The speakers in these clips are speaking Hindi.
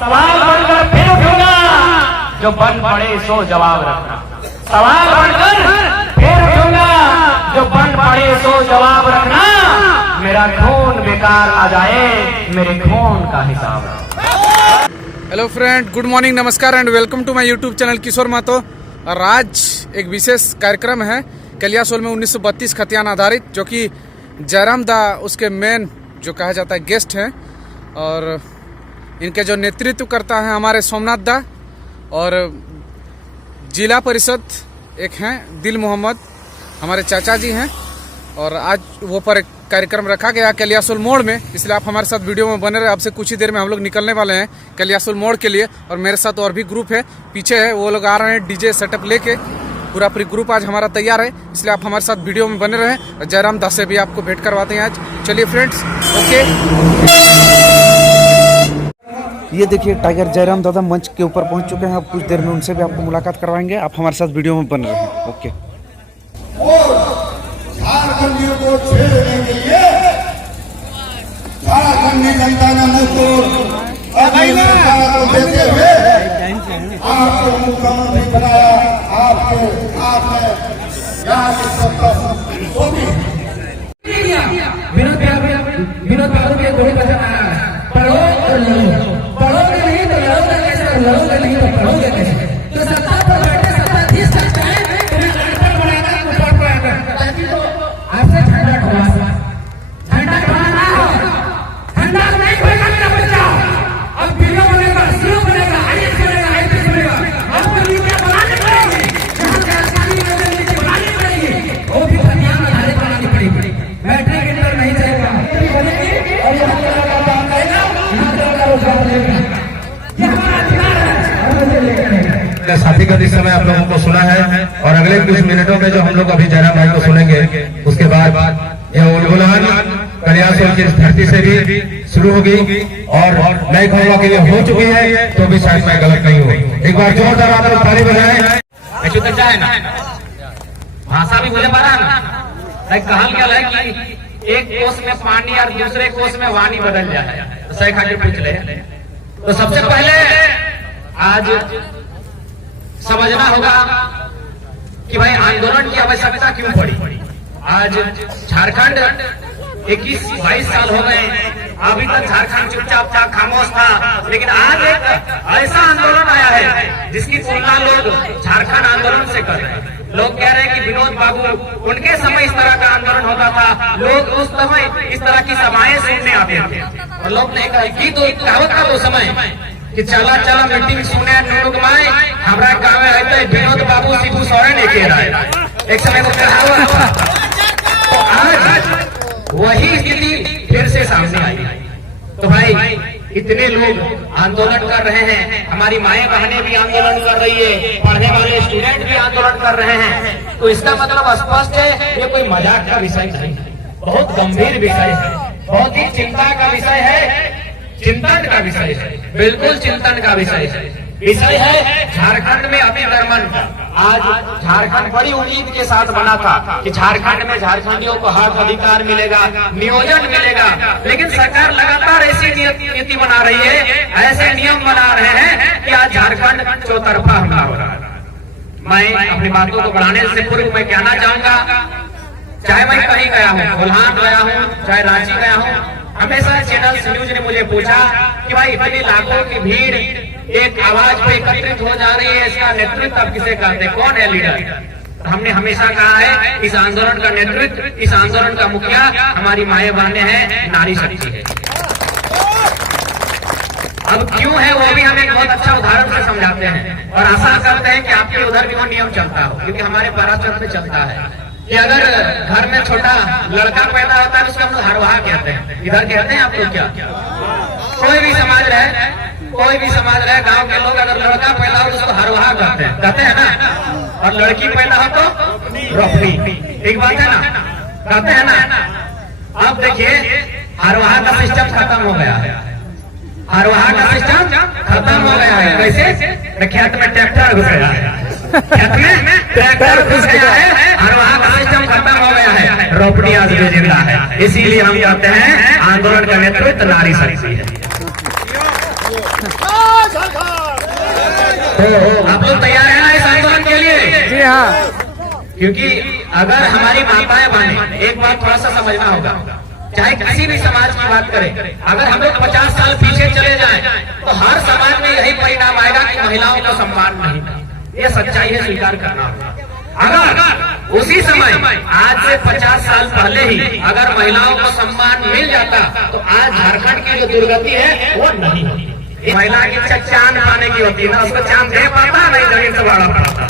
हेलो फ्रेंड, गुड मॉर्निंग, नमस्कार and welcome to my YouTube channel Kishore Mahato. और आज एक विशेष कार्यक्रम है कलियासोल में 1932 खतियान आधारित, जो कि जयराम दा उसके मेन जो कहा जाता है गेस्ट हैं, और इनके जो नेतृत्व करता है हमारे सोमनाथ दा, और जिला परिषद एक हैं दिल मोहम्मद हमारे चाचा जी हैं। और आज वो पर एक कार्यक्रम रखा गया कलियासोल मोड़ में, इसलिए आप हमारे साथ वीडियो में बने रहे। आपसे कुछ ही देर में हम लोग निकलने वाले हैं कलियासोल मोड़ के लिए, और मेरे साथ और भी ग्रुप है, पीछे है वो लोग आ रहे हैं डीजे सेटअप लेके। पूरा ग्रुप आज हमारा तैयार है, इसलिए आप हमारे साथ वीडियो में बने रहें। जयराम दास से भी आपको भेंट करवाते हैं आज। चलिए फ्रेंड्स, ओके। ये देखिए टाइगर जयराम दादा मंच के ऊपर पहुंच चुके हैं। अब कुछ देर में उनसे भी आपको मुलाकात करवाएंगे। आप हमारे साथ वीडियो में बन रहे हैं, ओके। झारखंडियों को छेड़ने के लिए झारखंडी जनता ने मुझको अपनी सरकार को देते हुए आपको मुख्यमंत्री बनाया। आपने यहाँ की सत्ता सौंपी। विनोद बाबू के गोली पसंद आया है। पढ़ो और लड़ो, पढ़ोगे नहीं तो लड़ोगे कैसे, और लड़ोगे नहीं तो पढ़ोगे कैसे। तो सत्ता पर बैठे सत्ताधीश करते हैं, तुम्हें गणतंत्र बनाकर ऊपर पड़ाकर, ताकि तो आपसे झंडा ढोआ ना हो। झंडा नहीं खोएगा मेरा बच्चा। अब पीओ बनेगा, सीओ बनेगा, आईएएस बनेगा, आईपीएस बनेगा। आपको नीतियां बनानी पड़ेगी, जहाँ से आसानी नीति बनानी पड़ेगी, वो भी खतियान आधारित बनानी पड़ेगी। मैट्रिक इंटर नहीं चलेगा, और यहाँ का काम करेगा, यहाँ का रोजगार देगा। ये हमारा अधिकार है। साथी का इस समय आप लोगों को सुना है, और अगले कुछ मिनटों में जो हम लोग अभी जयराम भाई को सुनेंगे, उसके बाद यह उलगुलान कलियासोल की धरती से भी शुरू होगी। और मैं कहूँगा कि ये हो चुकी है, तो भी शायद मैं गलत नहीं हूँ। एक बार जोरदार आप लोग ताली बजाएं। भाषा भी मुझे पता है ना, कहल गया है कि एक कोस में पानी और दूसरे कोस में वाणी बदल जाए। तो सही खातिर पूछ ले। तो सबसे पहले आज समझना होगा कि भाई आंदोलन की आवश्यकता क्यों पड़ी। आज झारखंड 21-22 साल हो गए, अभी तक झारखंड चुपचाप था, खामोश था। लेकिन आज एक ऐसा आंदोलन आया है जिसकी तुलना लोग झारखंड आंदोलन से कर रहे हैं। लोग कह रहे हैं कि विनोद बाबू, उनके समय इस तरह का आंदोलन होता था, लोग उस समय इस तरह की सभाएं सुनने आते थे। और लोग ने कहा कि तो कहावत था वो समय कि चला चला मीटिंग सुने नुनुक माए, हमारा गाँव में रहते विनोद बाबू शिबू सोरेन एक एक समय को कहावत। तो आज वही स्थिति फिर से सामने आई। तो भाई इतने लोग आंदोलन कर रहे हैं, हमारी माएं बहनें भी आंदोलन कर रही है, पढ़ने वाले स्टूडेंट भी आंदोलन कर रहे हैं। तो इसका मतलब स्पष्ट है, ये कोई मजाक का विषय नहीं है, बहुत गंभीर विषय है, बहुत ही चिंता का विषय है, चिंतन का विषय है, बिल्कुल चिंतन का विषय है झारखंड में अतिक्रमण का। आज झारखंड बड़ी उम्मीद के साथ बना था कि झारखंड में झारखंडियों को हक अधिकार मिलेगा, नियोजन मिलेगा। लेकिन सरकार लगातार ऐसी नीति बना रही है, ऐसे नियम बना रहे हैं कि आज झारखंड चौतरफा हमला हो रहा है। मैं अपनी बातों को बढ़ाने से पूर्व मैं कहना चाहूंगा, चाहे मैं कहीं गया हूँ, कोल्हान गया हूँ, चाहे रांची गया हूँ, हमेशा चैनल न्यूज ने मुझे पूछा कि भाई इतनी लाखों की भीड़ एक आवाज पे एकत्रित हो जा रही है, इसका नेतृत्व आप किसे कहते हैं, कौन है लीडर। हमने हमेशा कहा है इस आंदोलन का नेतृत्व, इस आंदोलन का मुखिया हमारी माएं बहनें हैं, नारी शक्ति है। अब क्यों है वो भी हम एक बहुत अच्छा उदाहरण से समझाते हैं, और आशा करते हैं कि आपके उधर भी वो नियम चलता हो, क्योंकि हमारे पराचर में चलता है कि अगर घर में छोटा लड़का पैदा होता है तो उसको हम लोग हरवाहा कहते हैं। इधर कहते हैं आप लोग क्या? कोई भी समाज रहे, गांव के लोग अगर लड़का पैदा हो तो उसको हरवाहा कहते हैं ना, और लड़की पैदा हो तो रोपनी। एक बात है ना, कहते हैं ना। अब देखिए हरवाहा का सिस्टम खत्म हो गया है, हरवाहा का सिस्टम खत्म हो गया है। कैसे? खेत में ट्रैक्टर घुस गया है, खेत में ट्रैक्टर घुस गया है, हरवाहा का सिस्टम खत्म हो गया है, रोपनी आज भी जिंदा है। इसीलिए हम कहते हैं आंदोलन का नेतृत्व नारी शक्ति है। तो आप लोग तैयार हैं ना इस आंदोलन के लिए? जी हाँ। क्योंकि अगर हमारी माताएं बहनें, एक बात थोड़ा सा समझना होगा, चाहे किसी भी समाज की बात करें, अगर हम लोग 50 साल पीछे चले जाएं, तो हर समाज में यही परिणाम आएगा कि महिलाओं को सम्मान नहीं था। ये सच्चाई है, स्वीकार करना होगा। अगर उसी समय आज से 50 साल पहले ही अगर महिलाओं को सम्मान मिल जाता, तो आज झारखंड की जो दुर्गति है वो नहीं होती। महिला की इच्छा चांद पाने की होती है ना, उसको चांद दे पाता नहीं, जमीन से बाढ़ पाता।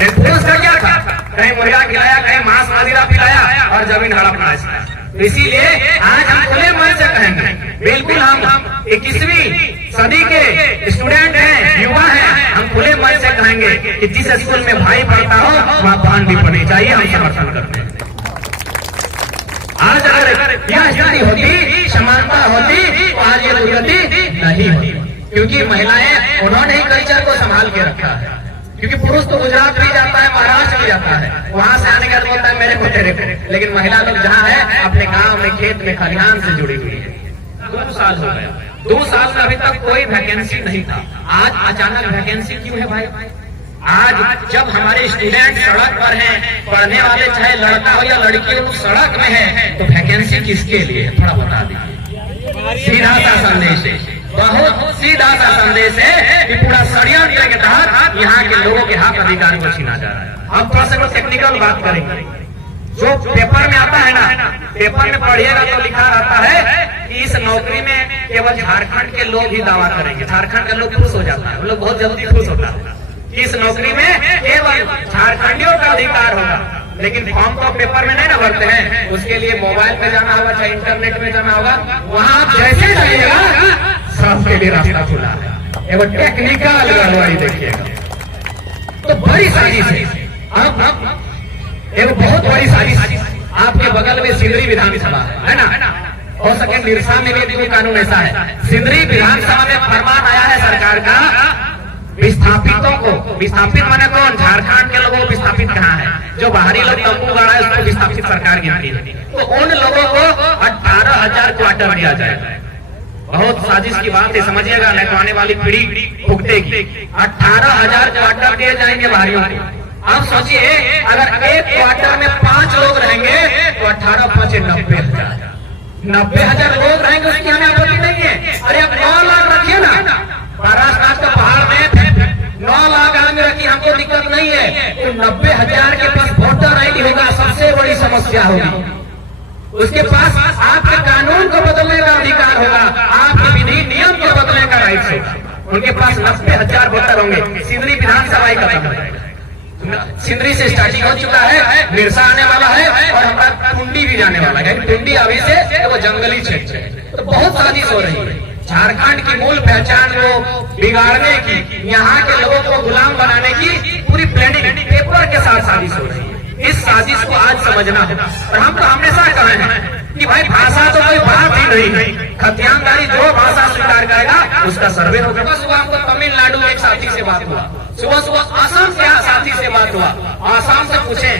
पुरुष का क्या था? कहीं मुर्गा खिलाया, कहीं मांस मदिरा पिलाया और जमीन हड़पना सिखाया। इसीलिए आज हम खुले मन से कहेंगे, बिल्कुल हम 21वीं सदी के स्टूडेंट हैं, युवा हैं, हम खुले मन से कहेंगे कि जिस स्कूल में भाई पढ़ता हो वहाँ बहन भी पढ़नी चाहिए। हम समर्थन करते हैं। आज अगर यह स्थिति होती, समानता होती, तो आज ये दुर्गति नहीं होती। क्योंकि महिलाएं, उन्होंने ही कल्चर को संभाल के रखा है। क्योंकि पुरुष तो गुजरात भी जाता है, महाराष्ट्र भी जाता है, वहां से आने के बाद बोलता है मेरे को तेरे को, लेकिन महिला लोग जहाँ है अपने गांव में, खेत में, खलिहान से जुड़ी हुई है। 2 साल हो गया, 2 साल में अभी तक कोई वैकेंसी नहीं था। आज अचानक वैकेंसी क्यों है भाई? आज जब हमारे स्टूडेंट सड़क पर हैं, पढ़ने वाले चाहे लड़का हो या लड़की हो, सड़क में है, तो वैकेंसी किसके लिए? थोड़ा बता दीजिए। सीधा सा संदेश है, बहुत सीधा सा संदेश है कि पूरा षड्यंत्र के तहत यहाँ के लोगों के हक अधिकार को छीना जा रहा है। अब थोड़ा सा टेक्निकल बात करेंगे। जो पेपर में आता है ना, पेपर में पढ़िएगा तो लिखा रहता है कि इस नौकरी में केवल झारखंड के लोग ही दावा करेंगे। झारखंड का लोग खुश हो जाता है, वो लोग बहुत जल्दी खुश होता है कि इस नौकरी में केवल झारखंडियों का अधिकार होगा। लेकिन फॉर्म तो पेपर में नहीं ना भरते हैं, उसके लिए मोबाइल पे जाना होगा, चाहे इंटरनेट में जाना होगा। वहां आप जैसे जाइएगा सबके लिए रास्ता खुला है। एगो टेक्निकल गड़बड़ी देखिएगा, तो बड़ी साजिश है। अब एगो बहुत बड़ी साजिश, आपके बगल में सिंदरी विधानसभा है ना, हो सके निरसा में भी कोई कानून ऐसा है। सिंदरी विधानसभा में फरमान आया है सरकार का, विस्थापितों को, विस्थापित माने कौन? झारखंड के लोगों को विस्थापित कहाँ है? जो बाहरी लोग तंबू गाड़ा है उसको विस्थापित सरकार गिनती है। तो उन लोगों को 18,000 क्वार्टर दिया जाएगा। बहुत साजिश की बात है, समझिएगा, नहीं तो आने वाली पीढ़ी भुगतेगी। 18,000 क्वार्टर दिए जाएंगे बाहरियों को। अब सोचिए, अगर एक क्वार्टर में 5 लोग रहेंगे तो 18 5 90,000, 90,000 लोग रहेंगे, उसकी हमें आपत्ति नहीं है। अरे अब 9 लाख रखिए ना, महाराष्ट्र का पहाड़ में 9 लाख आदमी रखिए, हमको दिक्कत नहीं है। तो 90,000 के पास वोटर आईडी होगा, सबसे बड़ी समस्या होगी। उसके पास आपके कानून को बदलने का अधिकार होगा, आपके विधि नियम को बदलने का राइट होगा। उनके पास 90,000 वोटर होंगे। सिंदरी विधानसभा ही खत्म हो जाएगा। सिंदरी से स्टार्टिंग हो चुका है, मिर्सा आने वाला है और हमारा टुंडी भी जाने वाला है। टुंडी अभी से वो जंगली क्षेत्र है। तो बहुत साजिश हो रही है झारखंड की मूल पहचान को बिगाड़ने की, यहाँ के लोगों को गुलाम बनाने की पूरी प्लानिंग पेपर के साथ साजिश हो रही है। इस साजिश को आज समझना है। और हम तो हमेशा कहे हैं कि भाई भाषा तो कोई बात ही नहीं है, खतियानदारी जो भाषा स्वीकार करेगा उसका सर्वे होगा। सुबह हमको तमिलनाडु एक साथी से बात हुआ, सुबह आसाम के साथी से बात हुआ। आसाम से पूछे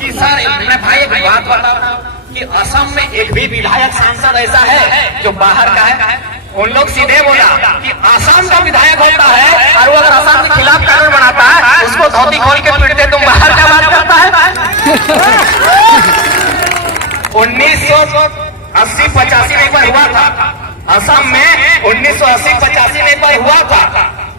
कि सर, मैं भाई एक बात बताऊं कि असम में एक भी विधायक सांसद ऐसा है जो बाहर का है? उन लोग सीधे बोला कि आसाम का विधायक होता है और वो अगर आसाम के खिलाफ कानून बनाता है उसको धोती खोल के पीटते, तुम बाहर का बात करता है। 1980-85 में एक बार हुआ था असम में, 1980-85 में एक बार हुआ था।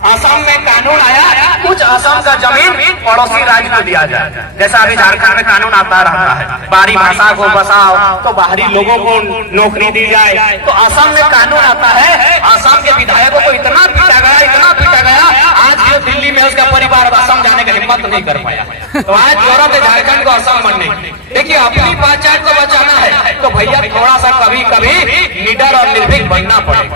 असम में कानून आया, कुछ असम का जमीन पड़ोसी राज्य को दिया जाए, जैसा अभी झारखंड में कानून आता रहता है, बाहरी भाषा को बसाओ तो बाहरी लोगों को नौकरी दी जाए। तो असम में कानून आता है। असम के विधायकों को इतना पीटा गया, इतना पीटा गया, आज जो दिल्ली में उसका परिवार असम जाने की हिम्मत नहीं कर पाया। तो आज जरूरत है झारखंड को असम बनने की। देखिए, अपनी पहचान को बचाना है तो भैया थोड़ा सा कभी कभी निडर और निर्भीक बनना पड़ेगा।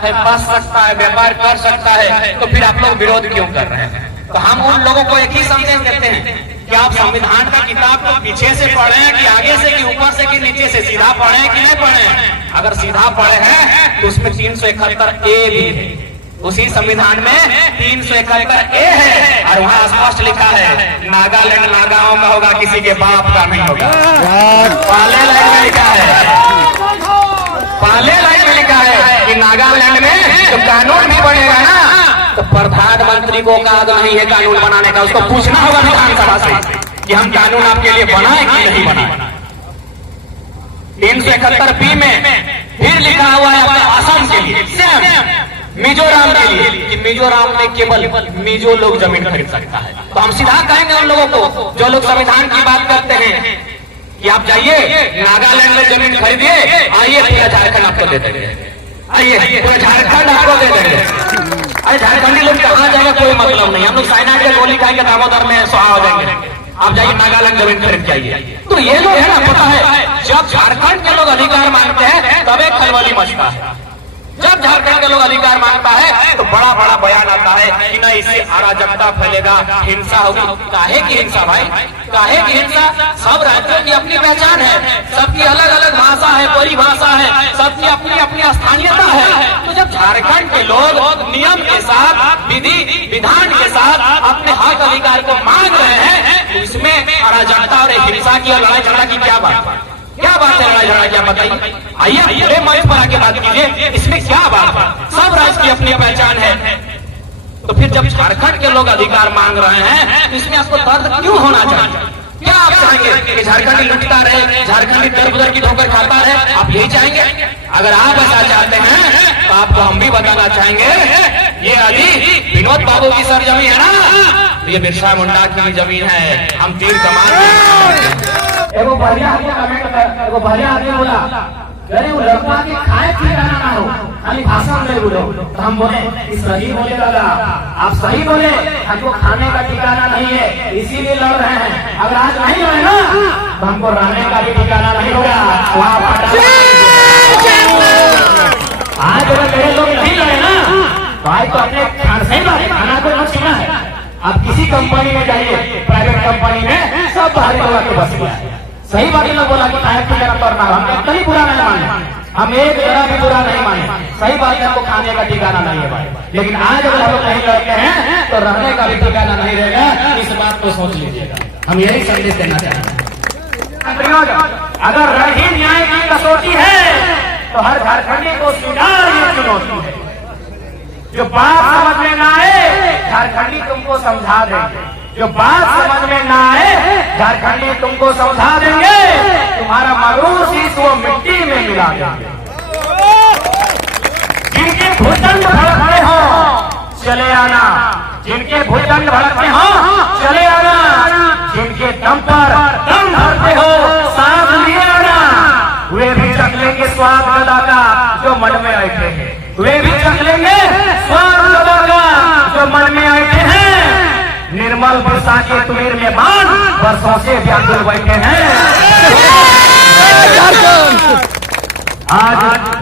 बच सकता है, व्यापार कर सकता है, तो फिर आप लोग विरोध क्यों कर रहे हैं? तो हम उन लोगों को एक ही संदेश देते हैं कि आप संविधान का किताब को पीछे से पढ़े कि आगे से कि ऊपर से कि नीचे से, सीधा पढ़े कि नहीं पढ़े? अगर सीधा पढ़े हैं तो उसमें 371 ए भी है। उसी संविधान में 371 ए है और वहाँ स्पष्ट लिखा है नागालैंड नागाओं का होगा, किसी के बाप का नहीं होगा। पहले लाइन में लिखा है, पहले लाइन में लिखा है कि नागालैंड में मुख्यमंत्री को औकात नहीं है कानून बनाने का, उसको पूछना होगा विधानसभा से कि हम कानून आपके लिए बनाए कि नहीं बनाए। 371 में फिर लिखा हुआ है अपने असम के लिए, सेम मिजोरम के लिए कि मिजोरम में केवल मिजो लोग जमीन खरीद सकता है। तो हम सीधा कहेंगे उन लोगों को जो लोग संविधान की बात करते हैं कि आप जाइए नागालैंड में जमीन खरीदिए, आइए पूरा झारखंड आपको दे देंगे, आइए पूरा झारखंड आपको दे देंगे। अरे झारखंडी लोग कहाँ जाएगा कोई मतलब नहीं, हम लोग साइनाइड के गोली खाएंगे दामोदर में सुहा हो जाएंगे। आप जाइए नागालैंड जमीन खरीद के आइए। तो ये लोग है ना, पता है जब झारखंड के लोग अधिकार मांगते हैं तब एक खलबली मचता है। जब झारखंड के लोग अधिकार मांगता है तो बड़ा बड़ा बयान आता है कि नहीं इससे अराजकता फैलेगा, हिंसा होगी। काहे की हिंसा भाई, काहे की हिंसा? सब राज्यों की अपनी पहचान है, सबकी अलग अलग भाषा है, परिभाषा है, सबकी अपनी अपनी स्थानीयता है। तो जब झारखंड के लोग नियम के साथ, विधि विधान के साथ अपने हक अधिकार को मांग रहे हैं, तो इसमें अराजकता और हिंसा की लड़ाई झगड़ा की क्या बात है? क्या बात है लड़ाई झगड़ा? क्या बताइए, आइए पूरे मंच पर आके बात कीजिए, इसमें क्या बात है? सब राज्य की अपनी पहचान है। तो फिर जब झारखंड के लोग अधिकार मांग रहे हैं तो इसमें आपको दर्द क्यों होना चाहिए? क्या आप चाहेंगे कि झारखंडी लुटता रहे, झारखंडी दर बदर की ठोकर खाता रहे? आप यही चाहेंगे? अगर आप ऐसा चाहते हैं तो आपको हम भी बताना चाहेंगे, ये अली विनोद बाबू की सरजमी है ना, ये बिरसा मुंडा की जमीन है। हम तीर कमान एगो बढ़िया आदमी कमेंट कर, एगो बढ़िया आदमी बोला अरे वो लड़का के खाए ठिकाना ना हो, खाली भाषण में बोलो। तो हम बोले सही बोले दादा, आप सही बोले, हमको खाने का ठिकाना नहीं है इसीलिए लड़ रहे हैं। अगर आज नहीं लड़े ना तो हमको रहने का भी ठिकाना नहीं होगा। आज अगर मेरे लोग नहीं लड़े ना तो आज तो अपने खाना को मत सुना है। आप किसी कंपनी में जाइए, प्राइवेट कंपनी में सब बाहरी लोग आके बस गया। सही बात लोग बोला कि खाए ठिकाना करना, हम कहीं बुरा नहीं माने, हम एक जरा भी बुरा नहीं माने। सही बात है, हमको खाने का ठिकाना नहीं है भाई, लेकिन आज अगर हम लोग नहीं लड़ते हैं तो रहने का भी ठिकाना नहीं रहेगा। इस बात को सोच लीजिएगा, हम यही संदेश देना चाहते हैं। अगर रही न्याय की कसौटी है तो हर झारखंडी को स्वीकार ये चुनौती है। जो बात समझ में ना आए झारखंडी तुमको समझा देंगे, जो बात समझ में ना आए झारखंडी तुमको समझा देंगे। तुम्हारा मरूर शीश वो मिट्टी में मिला देंगे। जिनके भूतंड भड़कते हो चले आना, जिनके भूतंड भड़कते हो चले आना, जिनके दम पर दम धरते हो सांस लिए आना। वे भी चख लेंगे स्वाद गदा का जो मन में बैठे हैं, वे भी चख लेंगे स्वाद गदा का जो मन में बैठे हैं। निर्मल वर्षा के तुमीर में बाण वर्षों से व्याकुल बैठे हैं। आज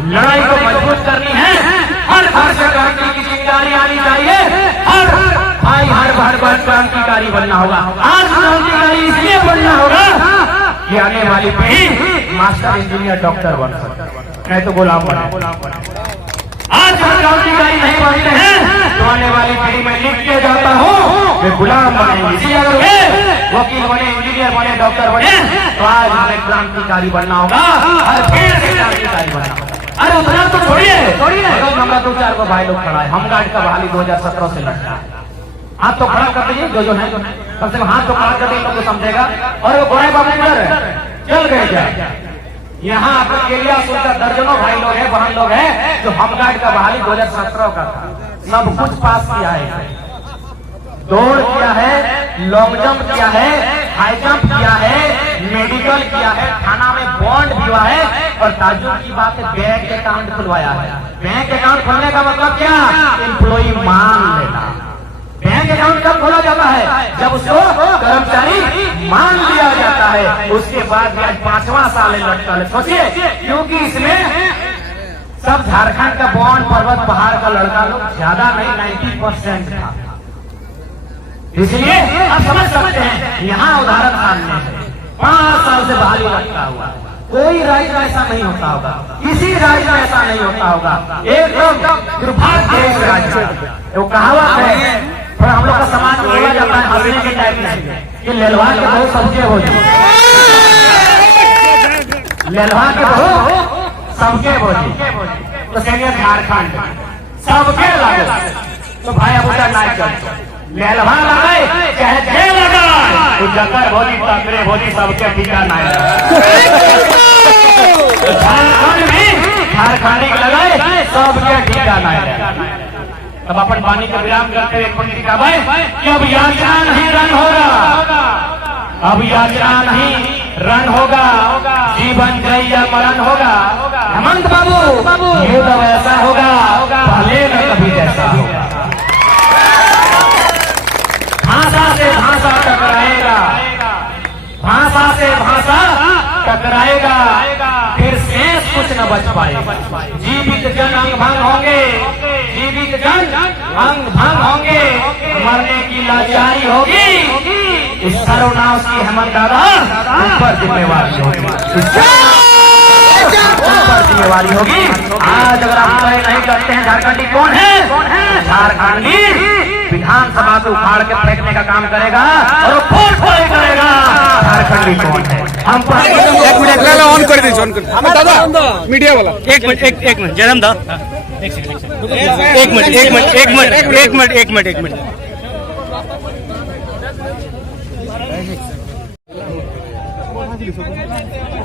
लड़ाई को मजबूत करनी है, हर घर से क्रांति की चिंगारी आनी चाहिए, हर भाई हर भर क्रांतिकारी बनना होगा। आज क्रांतिकारी इसलिए बनना होगा कि आने वाली पीढ़ी मास्टर इंजीनियर डॉक्टर बन सके, नहीं तो गुलाम बने। आज हम क्रांतिकारी नहीं बनते हैं तो आने वाली पीढ़ी में लिख के जाता हूँ वे गुलाम बनेंगे। इसलिए अगर वे वकील बने, इंजीनियर बने, डॉक्टर बने तो आज हमें क्रांतिकारी बनना होगा, हर पेड़ से क्रांतिकारी बनना होगा। अरे उतना तो छोड़िए, हमारा 2-4 को भाई लोग खड़ा है, हम गार्ड का बहाली 2017 से लड़ता है। हाथ तो खड़ा कर दीजिए, जो है कम से कम हाथ तो खड़ा कर दीजिए तो समझेगा। और वो गोरे बाबू चल गए क्या? यहाँ आपके एरिया सुनकर दर्जनों भाई लोग हैं, बहन लोग हैं जो होमगार्ड का बहाली 2017 का था, सब कुछ पास किया है, दौड़ किया है, लॉन्ग जंप किया है, हाई जंप किया है, मेडिकल किया है, थाना में बॉन्ड भी हुआ है। और ताजुब की बात है बैंक अकाउंट खुलवाया है। बैंक अकाउंट खोलने का मतलब क्या? एम्प्लॉई मान लेना। बैंक अकाउंट कब खोला जाता है? जब उसको कर्मचारी मान लिया जाता है, उसके बाद आज 5वां साल है लटका है। सोचिए, क्योंकि इसमें सब झारखंड का बॉन्ड पर्वत पहाड़ का लड़का लोग ज्यादा नहीं 90% था। इसलिए आप समझ सकते हैं यहाँ उदाहरण सामने है, 5 साल से बहाली लटका हुआ। कोई राज्य में ऐसा नहीं होता होगा, किसी राज्य में ऐसा नहीं होता होगा। एकदम दुर्भाग्य है इस राज्य का। वो कहावत है और हम लोग का समाज में बोला जाता है हंसने के टाइप में कि लेलवा के बहुत सबके हो जाए, लेलवा के बहुत सबके हो जाए। तो सेनियर झारखंड सबके लागू तो भाई अब उधर नाच लहलवा लगाए चाहे जय लगाए तो जकर भोली तकरे भोली सबके ठिकाना झारखंडी लगाए सबके ठिकाना अब अपन पानी का विराम करते हुए पंडित का भाई कि अब यात्रा नहीं रन होगा, अब यात्रा नहीं रन होगा, जीवन जय या मरण होगा। हेमंत बाबू ये तो ऐसा होगा पहले न कभी जैसा होगा। भाषा से भाषा टकराएगा, भाषा से भाषा टकराएगा, फिर शेष कुछ न बच पाएगा। जीवित जन अंग भंग होंगे, जीवित जन अंग भंग होंगे, मरने की लाचारी होगी। इस सर्वनाश की हेमंत दादा ऊपर जिम्मेवारी होगी, ऊपर जिम्मेवारी होगी। आज अगर आप तय नहीं करते हैं झारखंडी कौन है, झारखंडी विधानसभा को उखाड़ के फेंकने का काम करेगा और फोड़ फोड़ करेगा। झारखंडी कौन है हम एक मिनट ऑन कर दीजिए, ऑन कर दादा मीडिया वाला। एक मिनट जयराम दा, एक मिनट।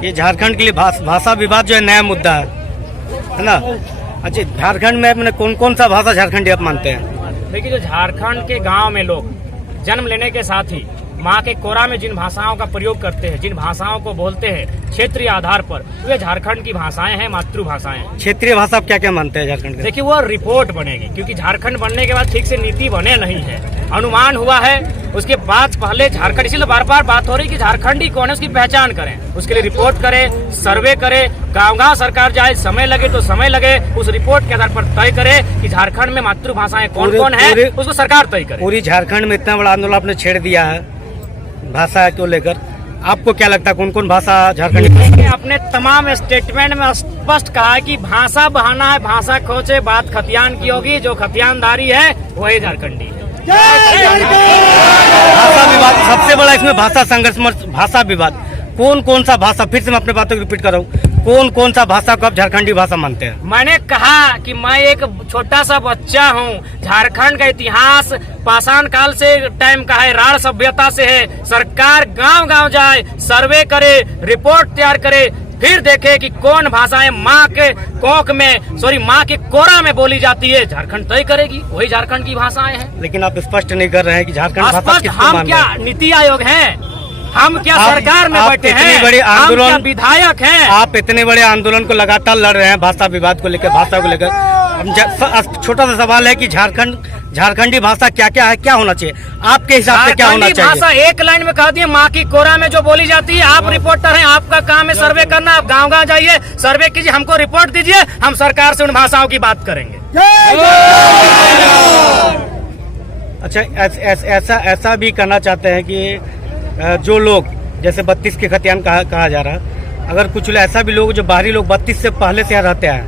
ये झारखंड के लिए भाषा विवाद जो है नया मुद्दा है ना। अच्छा, झारखंड में अपने कौन कौन सा भाषा झारखंडी आप मानते हैं? देखिए, जो झारखंड के गांव में लोग जन्म लेने के साथ ही माँ के कोरा में जिन भाषाओं का प्रयोग करते हैं, जिन भाषाओं को बोलते हैं क्षेत्रीय आधार पर, वे झारखंड की भाषाएं हैं, मातृभाषाएं। क्षेत्रीय भाषा आप क्या क्या मानते हैं झारखंड के? देखिए, वो रिपोर्ट बनेगी, क्योंकि झारखंड बनने के बाद ठीक से नीति बने नहीं है, अनुमान हुआ है। उसके बाद पहले झारखंड, इसीलिए बार बार बात हो रही कि झारखंडी कौन है उसकी पहचान करें, उसके लिए रिपोर्ट करें, सर्वे करें, गांव-गांव सरकार जाए, समय लगे तो समय लगे, उस रिपोर्ट के आधार पर तय करे कि झारखंड में मातृभाषाएं कौन कौन है, उसको सरकार तय करे। पूरी झारखंड में इतना बड़ा आंदोलन आपने छेड़ दिया है भाषा को लेकर, आपको क्या लगता है कौन कौन भाषा झारखंडी? अपने तमाम स्टेटमेंट में स्पष्ट कहा है कि भाषा बहाना है, भाषा खोचे, बात खतियान की होगी, जो खतियानदारी है वही झारखंडी है। भाषा विवाद सबसे बड़ा इसमें भाषा संघर्ष, भाषा विवाद कौन कौन सा भाषा, फिर से मैं अपने बातों को रिपीट कर रहा हूँ, कौन कौन सा भाषा को आप झारखंडी भाषा मानते हैं? मैंने कहा कि मैं एक छोटा सा बच्चा हूँ, झारखंड का इतिहास पाषाण काल से टाइम का है, राढ़ सभ्यता से है। सरकार गांव-गांव जाए, सर्वे करे, रिपोर्ट तैयार करे, फिर देखे कि कौन भाषाएं माँ के कोख में, माँ के कोरा में बोली जाती है, झारखंड तय करेगी, वही झारखंड की भाषाएं हैं। लेकिन आप स्पष्ट नहीं कर रहे हैं कि झारखंड भाषा स्पष्ट किसको हम मान क्या रहे हैं? नीति आयोग हैं, हम क्या सरकार में बैठे हैं, बड़े हम आंदोलन, क्या विधायक हैं? आप इतने बड़े आंदोलन को लगातार लड़ रहे हैं भाषा विवाद को लेकर, भाषा को लेकर। छोटा सा सवाल है कि झारखंडी भाषा क्या क्या है, क्या होना चाहिए आपके हिसाब से, क्या होना चाहिए? भाषा एक लाइन में कह दिए, माँ की कोरा में जो बोली जाती है। आप रिपोर्टर हैं, आपका काम है सर्वे करना, आप गांव-गांव जाइए, सर्वे कीजिए, हमको रिपोर्ट दीजिए, हम सरकार से उन भाषाओं की बात करेंगे। अच्छा, ऐसा भी कहना चाहते हैं कि जो लोग जैसे 32 के खतियान कहा जा रहा है, अगर कुछ ऐसा भी लोग जो बाहरी लोग 32 से पहले से यहाँ रहते हैं,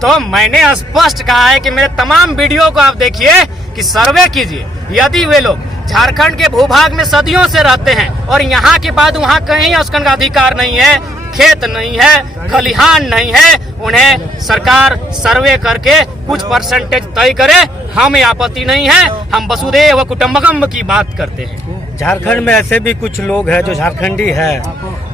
तो मैंने स्पष्ट कहा है कि मेरे तमाम वीडियो को आप देखिए कि सर्वे कीजिए। यदि वे लोग झारखंड के भूभाग में सदियों से रहते हैं और यहाँ के बाद वहाँ कहीं उसका अधिकार नहीं है, खेत नहीं है, खलिहान नहीं है, उन्हें सरकार सर्वे करके कुछ परसेंटेज तय करे, हमें आपत्ति नहीं है। हम वसुधैव कुटुंबकम की बात करते हैं। झारखंड में ऐसे भी कुछ लोग हैं जो झारखंडी है,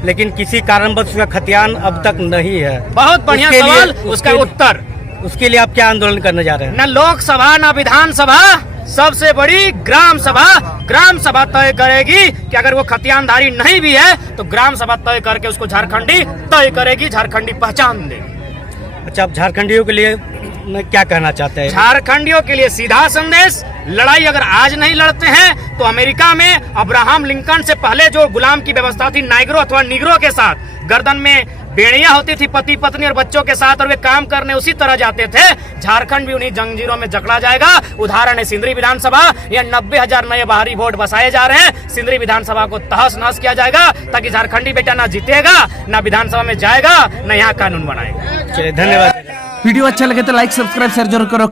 लेकिन किसी कारणवश उसका खतियान अब तक नहीं है। बहुत बढ़िया सवाल, उसका उत्तर, उसके लिए आप क्या आंदोलन करने जा रहे हैं? न लोकसभा न विधानसभा, सबसे बड़ी ग्राम सभा तय करेगी कि अगर वो खतियानदारी नहीं भी है तो ग्राम सभा तय करके उसको झारखंडी तय करेगी, झारखंडी पहचान देगी। अच्छा, आप झारखंडियों के लिए क्या कहना चाहते हैं? झारखंडियों के लिए सीधा संदेश, लड़ाई अगर आज नहीं लड़ते हैं तो अमेरिका में अब्राहम लिंकन से पहले जो गुलाम की व्यवस्था थी, नाइग्रो अथवा निग्रो के साथ गर्दन में बेड़ियां होती थी पति पत्नी और बच्चों के साथ, और वे काम करने उसी तरह जाते थे। झारखंड भी उन्हीं जंजीरों में जकड़ा जाएगा। उदाहरण है सिंदरी विधानसभा, या 90,000 नए बाहरी वोट बसाए जा रहे हैं। सिंदरी विधानसभा को तहस नहस किया जाएगा ताकि झारखंडी बेटा ना जीतेगा, ना विधानसभा में जाएगा, न यहाँ कानून बनाएगा। चलिए, धन्यवाद। वीडियो अच्छा लगे तो लाइक, सब्सक्राइब, शेयर जरूर करो।